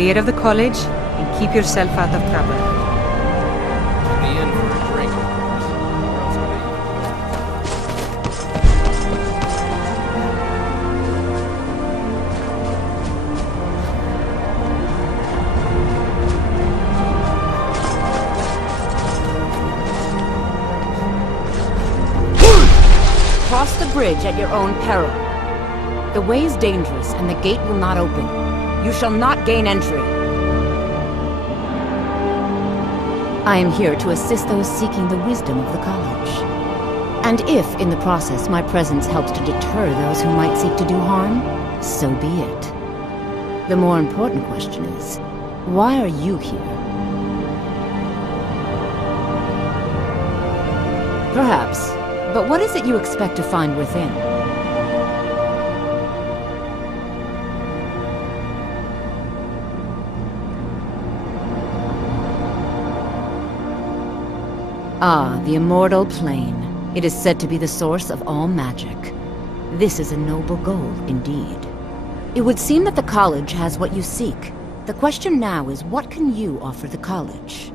clear of the college and keep yourself out of trouble. The inn for a drink, of course. Where else would I even go? Cross the bridge at your own peril. The way is dangerous, and the gate will not open. You shall not gain entry. I am here to assist those seeking the wisdom of the college. And if, in the process, my presence helps to deter those who might seek to do harm, so be it. The more important question is, why are you here? Perhaps. But what is it you expect to find within? Ah, the immortal plane. It is said to be the source of all magic. This is a noble goal, indeed. It would seem that the college has what you seek. The question now is, what can you offer the college?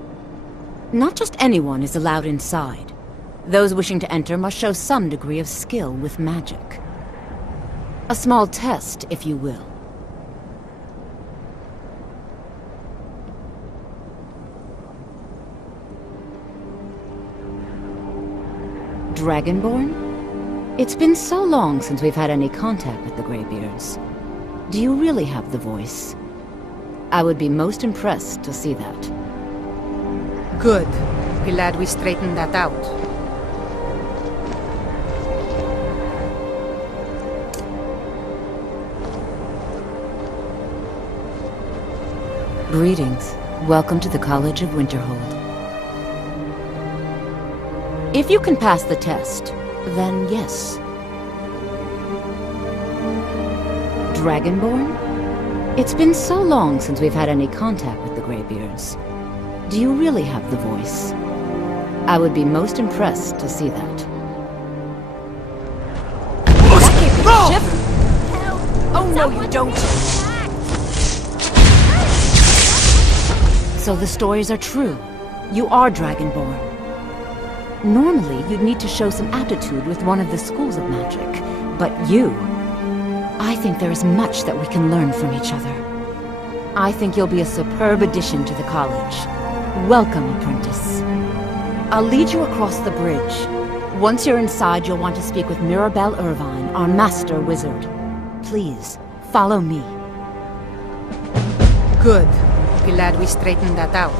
Not just anyone is allowed inside. Those wishing to enter must show some degree of skill with magic. A small test, if you will. Dragonborn? It's been so long since we've had any contact with the Greybeards. Do you really have the voice? I would be most impressed to see that. Good. Glad we straightened that out. Greetings. Welcome to the College of Winterhold. If you can pass the test, then yes. Dragonborn? It's been so long since we've had any contact with the Greybeards. Do you really have the voice? I would be most impressed to see that. That gave me a shiver. Help! Oh no, you don't! So the stories are true. You are Dragonborn. Normally, you'd need to show some aptitude with one of the schools of magic. But you... I think there is much that we can learn from each other. I think you'll be a superb addition to the college. Welcome, apprentice. I'll lead you across the bridge. Once you're inside, you'll want to speak with Mirabelle Irvine, our master wizard. Please, follow me. Good. Glad we straightened that out.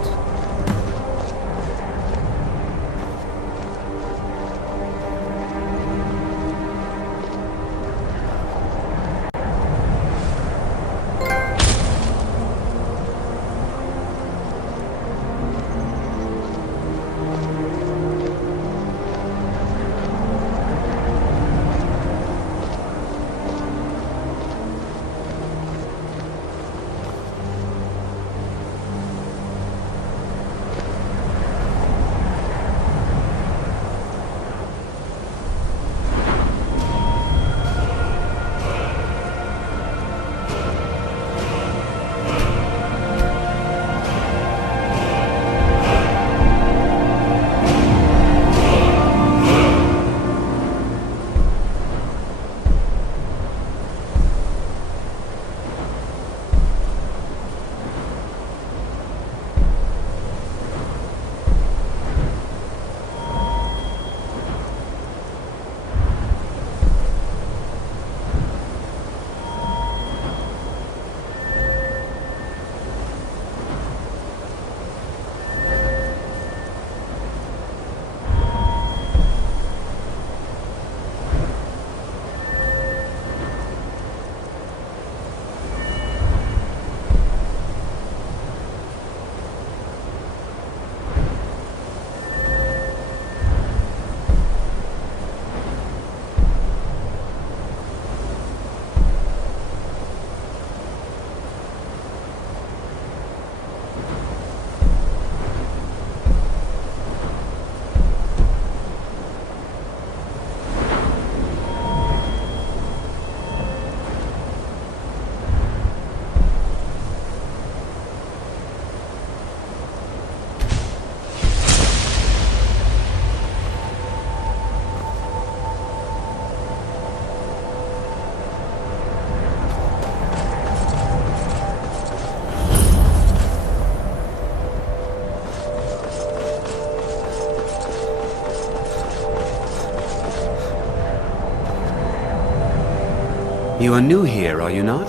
You are new here, are you not?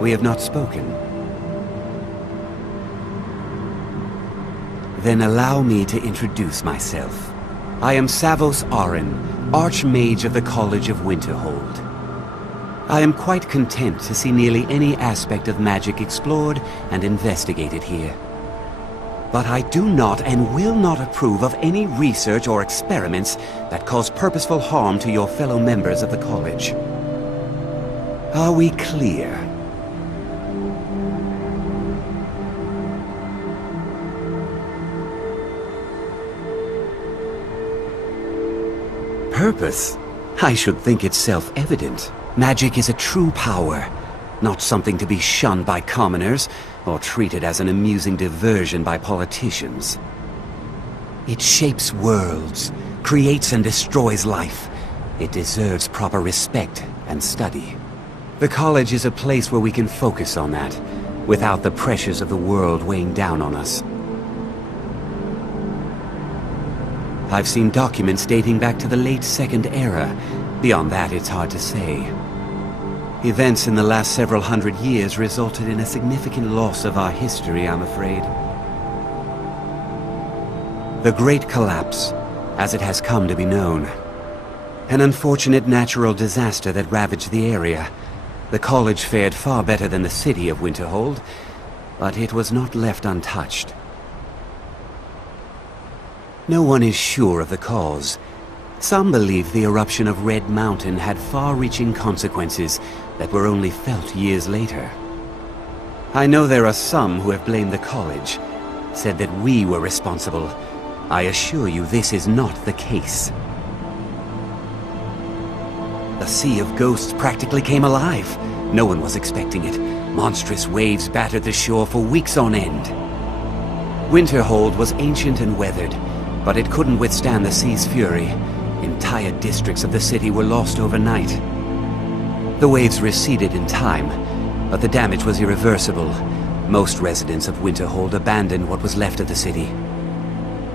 We have not spoken. Then allow me to introduce myself. I am Savos Arin, Archmage of the College of Winterhold. I am quite content to see nearly any aspect of magic explored and investigated here. But I do not and will not approve of any research or experiments that cause purposeful harm to your fellow members of the college. Are we clear? Purpose? I should think it's self-evident. Magic is a true power, not something to be shunned by commoners or treated as an amusing diversion by politicians. It shapes worlds, creates and destroys life. It deserves proper respect and study. The college is a place where we can focus on that, without the pressures of the world weighing down on us. I've seen documents dating back to the late Second Era. Beyond that, it's hard to say. Events in the last several hundred years resulted in a significant loss of our history, I'm afraid. The Great Collapse, as it has come to be known. An unfortunate natural disaster that ravaged the area. The college fared far better than the city of Winterhold, but it was not left untouched. No one is sure of the cause. Some believe the eruption of Red Mountain had far-reaching consequences that were only felt years later. I know there are some who have blamed the college, said that we were responsible. I assure you this is not the case. The Sea of Ghosts practically came alive. No one was expecting it. Monstrous waves battered the shore for weeks on end. Winterhold was ancient and weathered, but it couldn't withstand the sea's fury. Entire districts of the city were lost overnight. The waves receded in time, but the damage was irreversible. Most residents of Winterhold abandoned what was left of the city.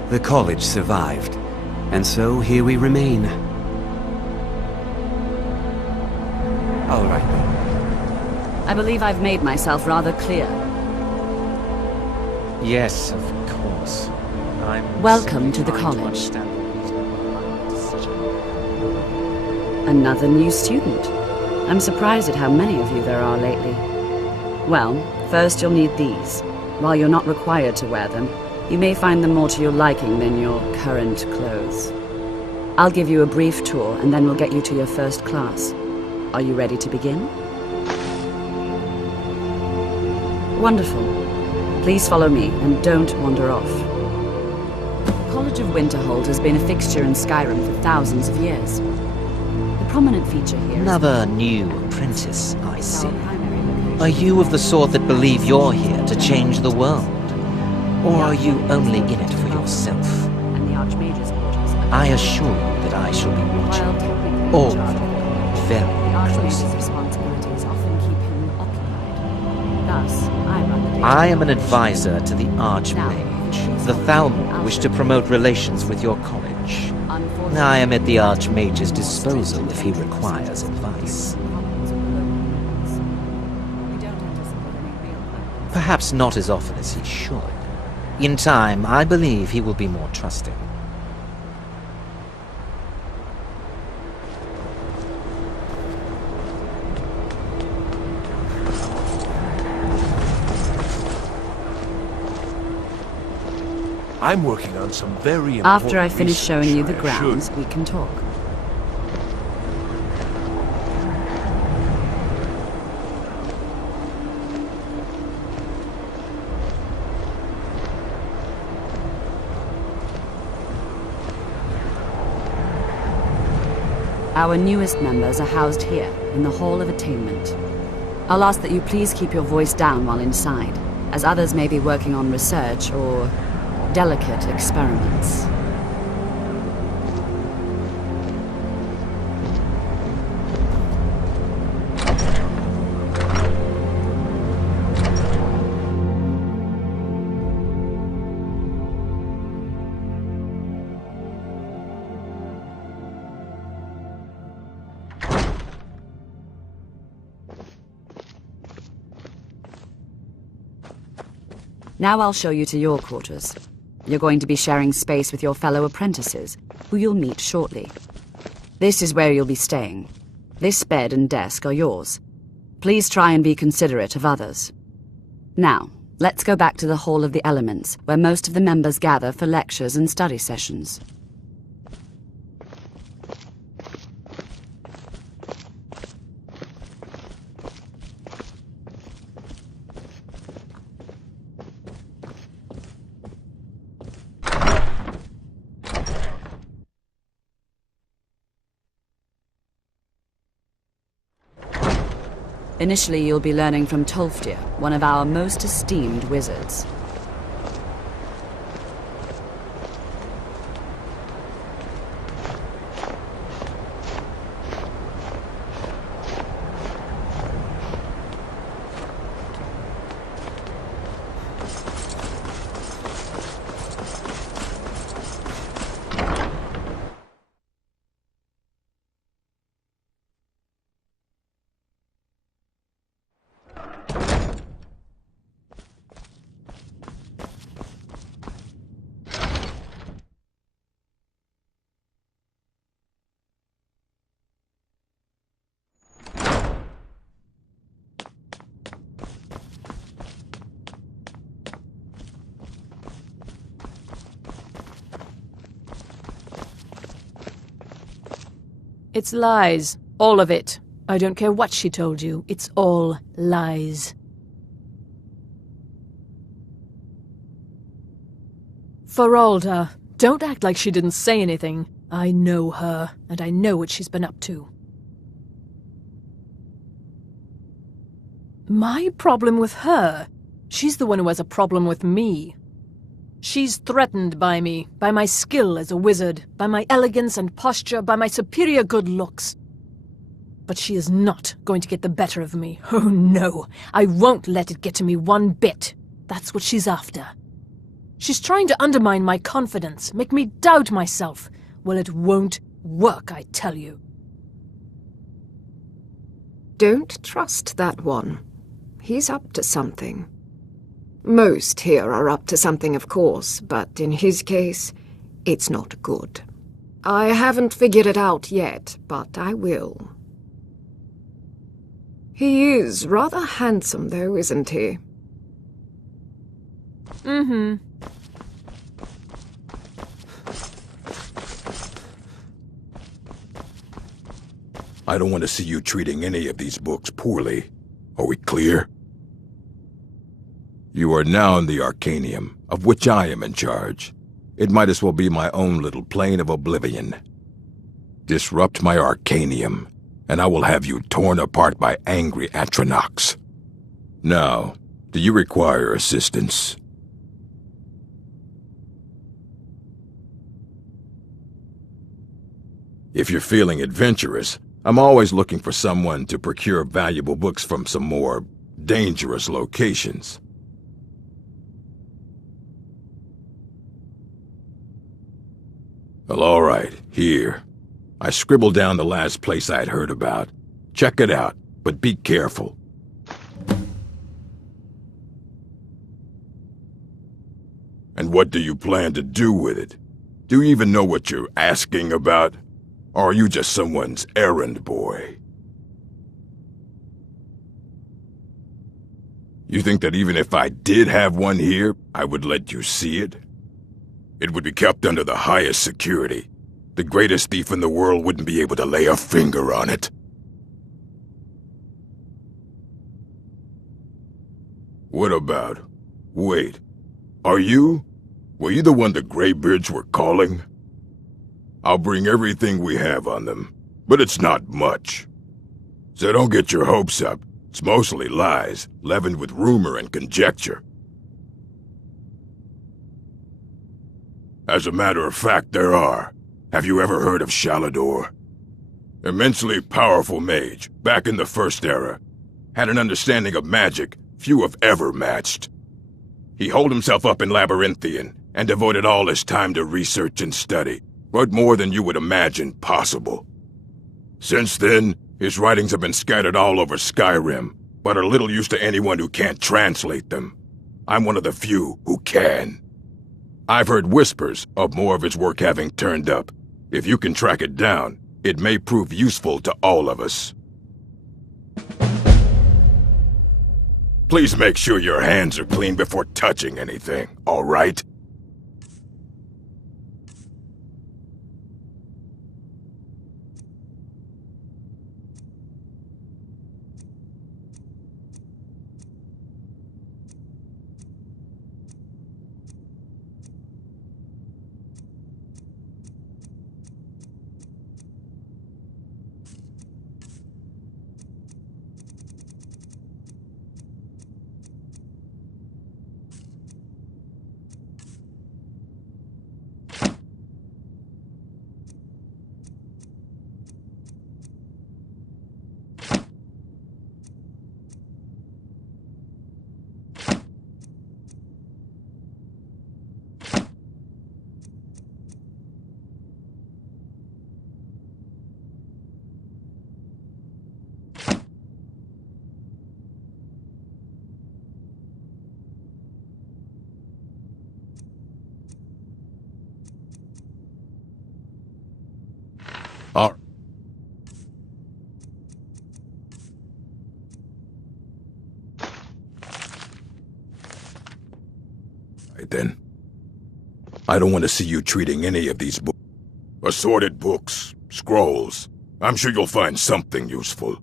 The college survived, and so here we remain. All right then. I believe I've made myself rather clear. Yes, of course. Welcome to the college. Another new student. I'm surprised at how many of you there are lately. Well, first you'll need these. While you're not required to wear them, you may find them more to your liking than your current clothes. I'll give you a brief tour, and then we'll get you to your first class. Are you ready to begin? Wonderful. Please follow me, and don't wander off. The College of Winterhold has been a fixture in Skyrim for thousands of years. The prominent feature here is Another new apprentice, I see. Are you of the sort that believe you're here to change the world? Or are you only in it for yourself? and the Archmage's quarters. I assure you that I shall be watching While technically all in of charge you the very Archmage's closely. responsibilities often keep him occupied. Thus, I run the day. I am an advisor to the Archmage. The Thalmor wish to promote relations with your college. I am at the Archmage's disposal if he requires advice. Perhaps not as often as he should. In time, I believe he will be more trusting. I'm working on some very important After I finish research, showing you the I assure grounds, we can talk. Our newest members are housed here, in the Hall of Attainment. I'll ask that you please keep your voice down while inside, as others may be working on research or delicate experiments. Now I'll show you to your quarters. You're going to be sharing space with your fellow apprentices, who you'll meet shortly. This is where you'll be staying. This bed and desk are yours. Please try and be considerate of others. Now, let's go back to the Hall of the Elements, where most of the members gather for lectures and study sessions. Initially, you'll be learning from Tolfdir, one of our most esteemed wizards. It's lies. All of it. I don't care what she told you. It's all lies. Feralda, don't act like she didn't say anything. I know her, and I know what she's been up to. My problem with her? She's the one who has a problem with me. She's threatened by me, by my skill as a wizard, by my elegance and posture, by my superior good looks. But she is not going to get the better of me. Oh no, I won't let it get to me one bit. That's what she's after. She's trying to undermine my confidence, make me doubt myself. Well, it won't work, I tell you. Don't trust that one. He's up to something. Most here are up to something, of course, but in his case, it's not good. I haven't figured it out yet, but I will. He is rather handsome, though, isn't he? Mm-hmm. I don't want to see you treating any of these books poorly. Are we clear? You are now in the Arcanium, of which I am in charge. It might as well be my own little plane of oblivion. Disrupt my Arcanium, and I will have you torn apart by angry Atronachs. Now, do you require assistance? If you're feeling adventurous, I'm always looking for someone to procure valuable books from some more dangerous locations. Well, all right, here. I scribbled down the last place I'd heard about. Check it out, but be careful. And what do you plan to do with it? Do you even know what you're asking about? Or are you just someone's errand boy? You think that even if I did have one here, I would let you see it? It would be kept under the highest security. The greatest thief in the world wouldn't be able to lay a finger on it. What about? Wait. Are you? Were you the one the Greybeards were calling? I'll bring everything we have on them, but it's not much. So don't get your hopes up. It's mostly lies, leavened with rumor and conjecture. As a matter of fact, there are. Have you ever heard of Shalador? Immensely powerful mage, back in the First Era. Had an understanding of magic few have ever matched. He holed himself up in Labyrinthian and devoted all his time to research and study. Wrote more than you would imagine possible. Since then, his writings have been scattered all over Skyrim, but are little use to anyone who can't translate them. I'm one of the few who can. I've heard whispers of more of his work having turned up. If you can track it down, it may prove useful to all of us. Please make sure your hands are clean before touching anything, all right? All right, then. I don't want to see you treating any of these assorted books, scrolls. I'm sure you'll find something useful.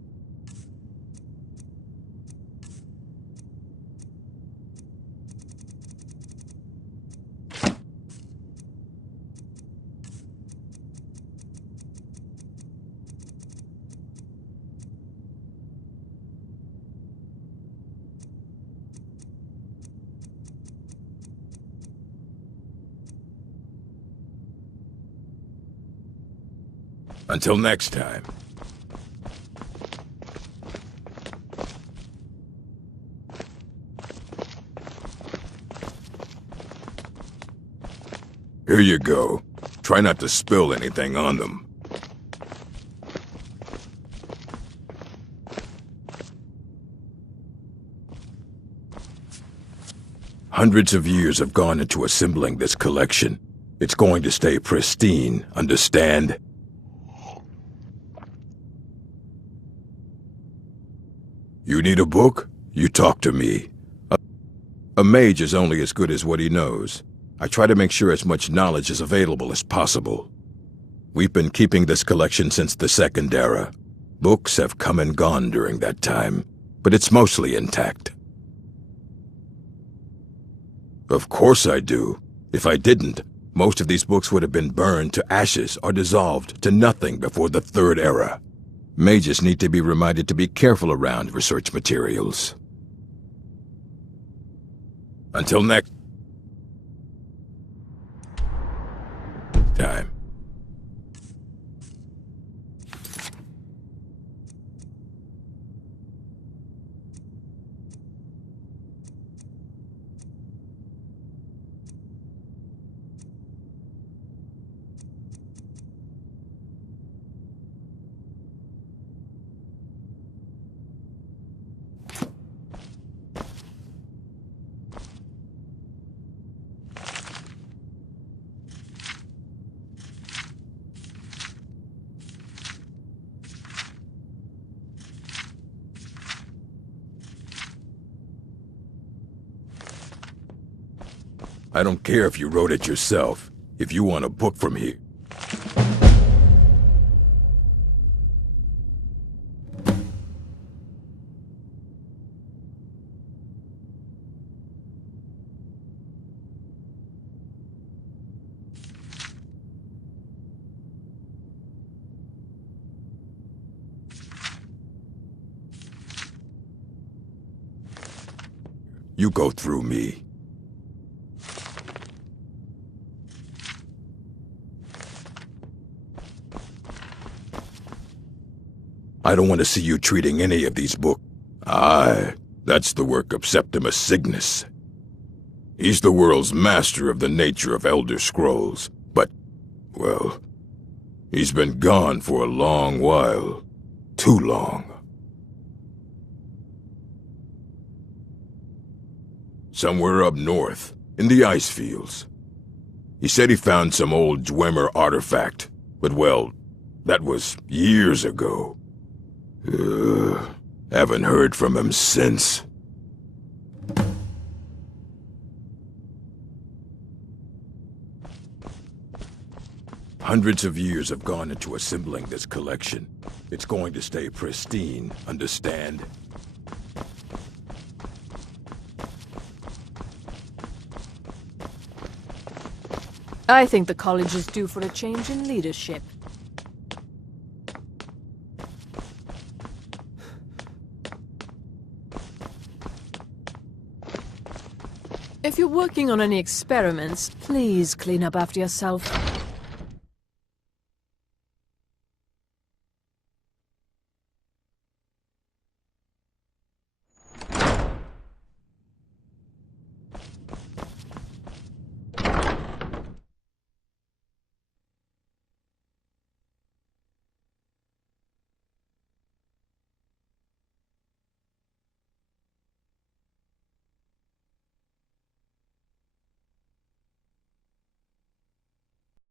Until next time. Here you go. Try not to spill anything on them. Hundreds of years have gone into assembling this collection. It's going to stay pristine, understand? You need a book? You talk to me. A mage is only as good as what he knows. I try to make sure as much knowledge is available as possible. We've been keeping this collection since the Second Era. Books have come and gone during that time, but it's mostly intact. Of course I do. If I didn't, most of these books would have been burned to ashes or dissolved to nothing before the Third Era. Mages need to be reminded to be careful around research materials. Until next time. I don't care if you wrote it yourself. If you want a book from here. You go through me. I don't want to see you treating any of these books. Aye, that's the work of Septimus Cygnus. He's the world's master of the nature of Elder Scrolls, but, well, he's been gone for a long while. Too long. somewhere up north, in the ice fields. He said he found some old Dwemer artifact, but well, that was years ago. Haven't heard from him since. Hundreds of years have gone into assembling this collection. It's going to stay pristine, understand? I think the college is due for a change in leadership. If you're working on any experiments, please clean up after yourself.